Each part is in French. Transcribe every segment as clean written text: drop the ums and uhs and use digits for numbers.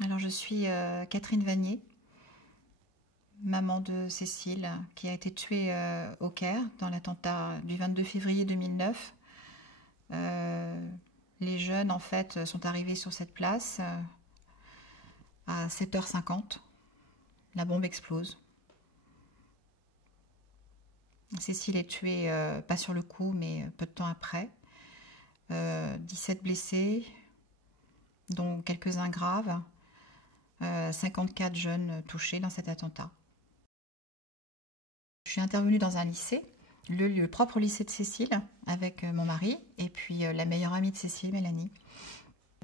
Alors je suis Catherine Vanier, maman de Cécile, qui a été tuée au Caire dans l'attentat du 22 février 2009. Les jeunes en fait sont arrivés sur cette place à 7h50. La bombe explose. Cécile est tuée pas sur le coup mais peu de temps après. 17 blessés, dont quelques-uns graves. 54 jeunes touchés dans cet attentat. Je suis intervenue dans un lycée, le propre lycée de Cécile, avec mon mari et puis la meilleure amie de Cécile, Mélanie.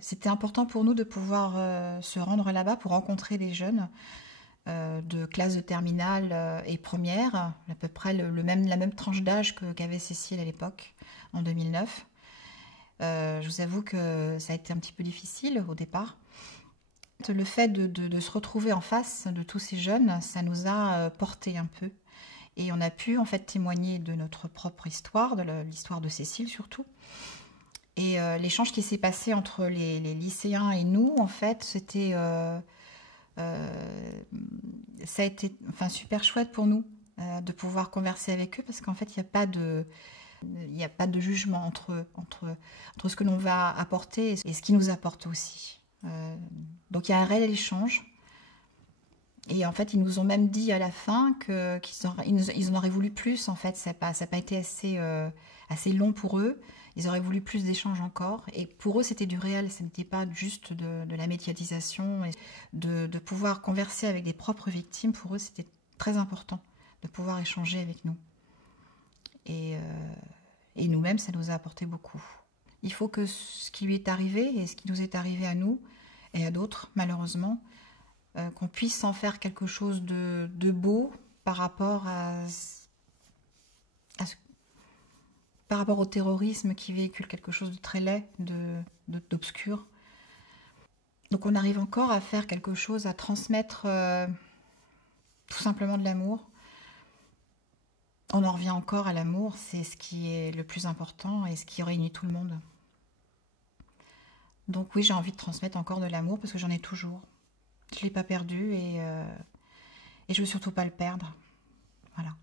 C'était important pour nous de pouvoir se rendre là-bas pour rencontrer des jeunes de classe de terminale et première, à peu près la même tranche d'âge qu'avait Cécile à l'époque, en 2009. Je vous avoue que ça a été un petit peu difficile au départ. Le fait de se retrouver en face de tous ces jeunes, ça nous a porté un peu. Et on a pu en fait témoigner de notre propre histoire, de l'histoire de Cécile surtout. Et l'échange qui s'est passé entre les lycéens et nous, en fait, ça a été super chouette pour nous de pouvoir converser avec eux parce qu'en fait, il n'y a pas de jugement entre ce que l'on va apporter et ce qu'ils nous apportent aussi. Donc il y a un réel échange. Et en fait, ils nous ont même dit à la fin qu'ils en auraient voulu plus. En fait, ça n'a pas été assez long pour eux. Ils auraient voulu plus d'échanges encore. Et pour eux, c'était du réel. Ce n'était pas juste de la médiatisation. Et de pouvoir converser avec des propres victimes, pour eux, c'était très important de pouvoir échanger avec nous. Et nous-mêmes, ça nous a apporté beaucoup. Il faut que ce qui lui est arrivé et ce qui nous est arrivé à nous et à d'autres, malheureusement, qu'on puisse en faire quelque chose de beau par rapport par rapport au terrorisme qui véhicule quelque chose de très laid, d'obscur. Donc on arrive encore à faire quelque chose, à transmettre tout simplement de l'amour. On en revient encore à l'amour, c'est ce qui est le plus important et ce qui réunit tout le monde. Donc oui, j'ai envie de transmettre encore de l'amour parce que j'en ai toujours. Je ne l'ai pas perdu et je ne veux surtout pas le perdre. Voilà.